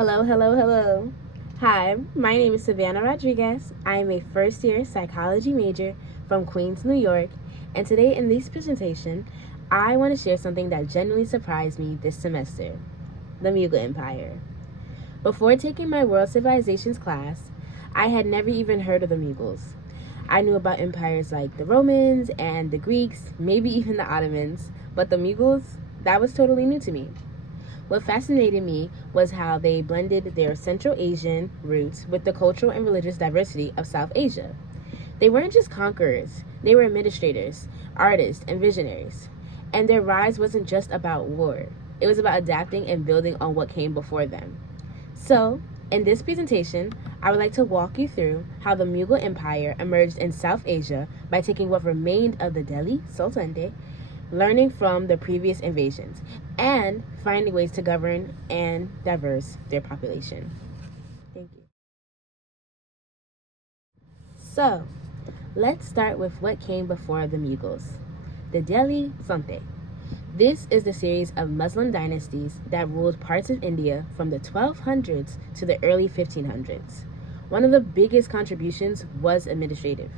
Hello, hello, hello. Hi, my name is Savannah Rodriguez. I am a first year psychology major from Queens, New York, and today in this presentation, I want to share something that genuinely surprised me this semester: the Mughal Empire. Before taking my World Civilizations class, I had never even heard of the Mughals. I knew about empires like the Romans and the Greeks, maybe even the Ottomans, but the Mughals, that was totally new to me. What fascinated me was how they blended their Central Asian roots with the cultural and religious diversity of South Asia. They weren't just conquerors, they were administrators, artists, and visionaries. And their rise wasn't just about war, it was about adapting and building on what came before them. So, in this presentation, I would like to walk you through how the Mughal Empire emerged in South Asia by taking what remained of the Delhi Sultanate, learning from the previous invasions, and finding ways to govern and diverse their population. Thank you. So, let's start with what came before the Mughals. The Delhi Sultanate. This is the series of Muslim dynasties that ruled parts of India from the 1200s to the early 1500s. One of the biggest contributions was administrative.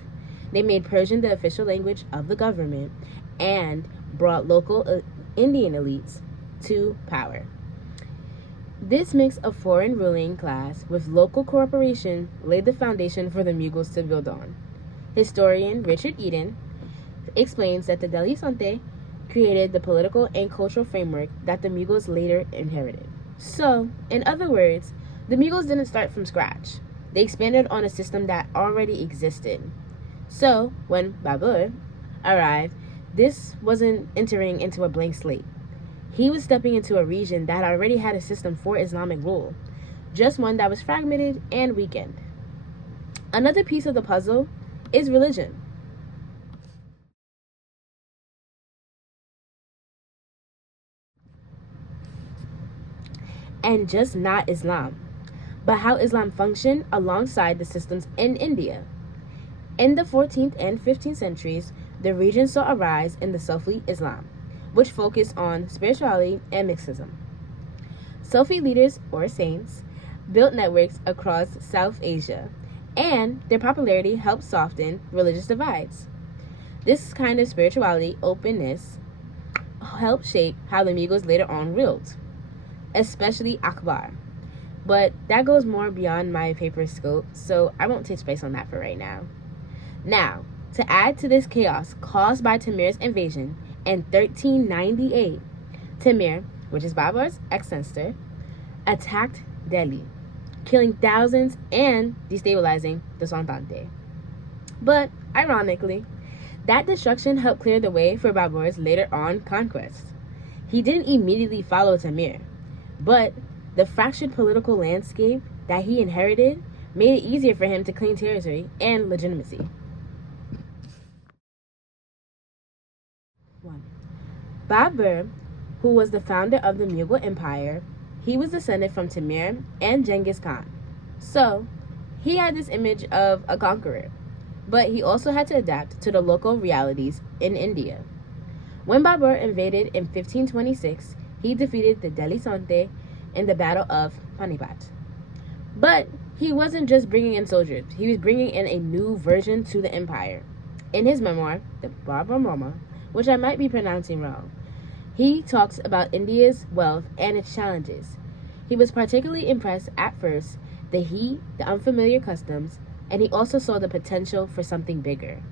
They made Persian the official language of the government and brought local Indian elites to power. This mix of foreign ruling class with local cooperation laid the foundation for the Mughals to build on. Historian Richard Eden explains that the Delhi Sultanate created the political and cultural framework that the Mughals later inherited. So, in other words, the Mughals didn't start from scratch. They expanded on a system that already existed. So, when Babur arrived, this wasn't entering into a blank slate. He was stepping into a region that already had a system for Islamic rule, just one that was fragmented and weakened. Another piece of the puzzle is religion. And just not Islam, but how Islam functioned alongside the systems in India. In the 14th and 15th centuries, the region saw a rise in the Sufi Islam, which focused on spirituality and mysticism. Sufi leaders, or saints, built networks across South Asia, and their popularity helped soften religious divides. This kind of spirituality openness helped shape how the Mughals later on ruled, especially Akbar. But that goes more beyond my paper's scope, so I won't touch base on that for right now. Now, to add to this chaos caused by Tamir's invasion in 1398, Tamir, which is Babur's ex-sister, attacked Delhi, killing thousands and destabilizing the Sultanate. But, ironically, that destruction helped clear the way for Babur's later on conquest. He didn't immediately follow Tamir, but the fractured political landscape that he inherited made it easier for him to claim territory and legitimacy. 1. Babur, who was the founder of the Mughal Empire, he was descended from Tamir and Genghis Khan. So, he had this image of a conqueror, but he also had to adapt to the local realities in India. When Babur invaded in 1526, he defeated the Delhi Sultanate in the Battle of Panipat. But he wasn't just bringing in soldiers, he was bringing in a new version to the empire. In his memoir, the Babur Roma, which I might be pronouncing wrong, he talks about India's wealth and its challenges. He was particularly impressed at first the heat, the unfamiliar customs, and he also saw the potential for something bigger.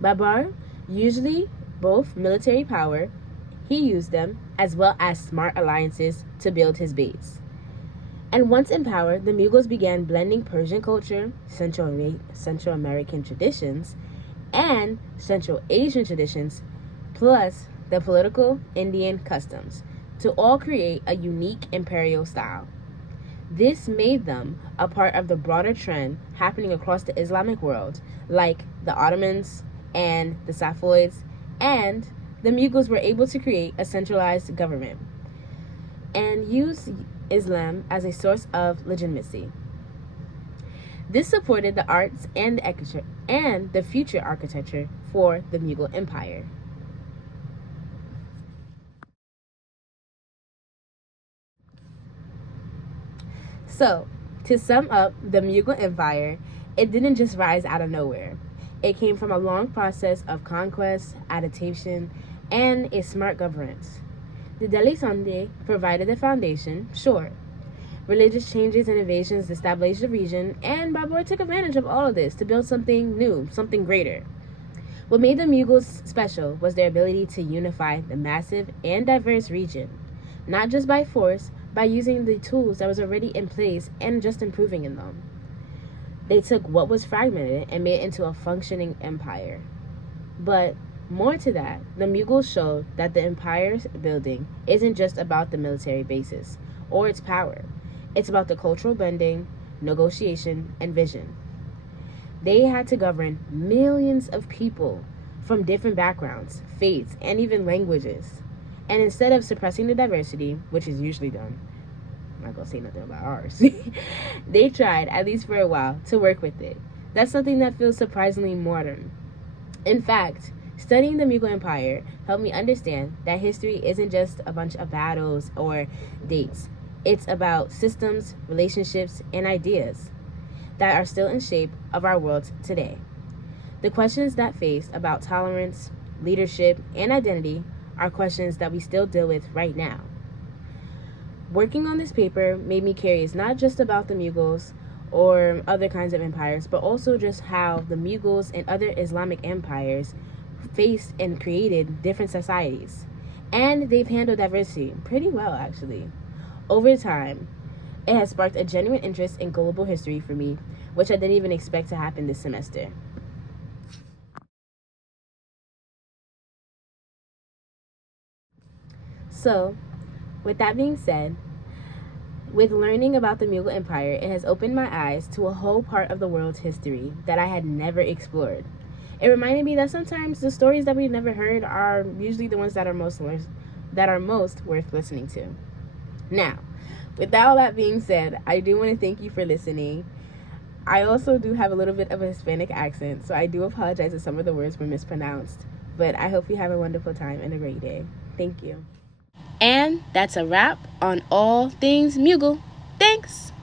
Babur, usually both military power, he used them as well as smart alliances to build his base. And once in power, the Mughals began blending Persian culture, Central American traditions, and Central Asian traditions, plus the political Indian customs, to all create a unique imperial style. This made them a part of the broader trend happening across the Islamic world, like the Ottomans and the Safavids, and the Mughals were able to create a centralized government and use Islam as a source of legitimacy. This supported the arts and the future architecture for the Mughal Empire. So, to sum up, the Mughal Empire, it didn't just rise out of nowhere. It came from a long process of conquest, adaptation, and a smart governance. The Delhi Sandhi provided the foundation, sure. Religious changes and invasions established the region, and Babur took advantage of all of this to build something new, something greater. What made the Mughals special was their ability to unify the massive and diverse region, not just by force, by using the tools that was already in place and just improving in them. They took what was fragmented and made it into a functioning empire. But more to that, the Mughals showed that the empire's building isn't just about the military bases or its power. It's about the cultural blending, negotiation, and vision. They had to govern millions of people from different backgrounds, faiths, and even languages. And instead of suppressing the diversity, which is usually done, I'm not gonna say nothing about ours, they tried, at least for a while, to work with it. That's something that feels surprisingly modern. In fact, studying the Mughal Empire helped me understand that history isn't just a bunch of battles or dates. It's about systems, relationships, and ideas that are still in shape of our world today. The questions that face about tolerance, leadership, and identity are questions that we still deal with right now. Working on this paper made me curious not just about the Mughals or other kinds of empires, but also just how the Mughals and other Islamic empires faced and created different societies. And they've handled diversity pretty well, actually. Over time, it has sparked a genuine interest in global history for me, which I didn't even expect to happen this semester. So, with that being said, with learning about the Mughal Empire, it has opened my eyes to a whole part of the world's history that I had never explored. It reminded me that sometimes the stories that we've never heard are usually the ones that are most worth listening to. Now, with all that being said, I do want to thank you for listening. I also do have a little bit of a Hispanic accent, so I do apologize if some of the words were mispronounced. But I hope you have a wonderful time and a great day. Thank you. And that's a wrap on all things Mughal. Thanks!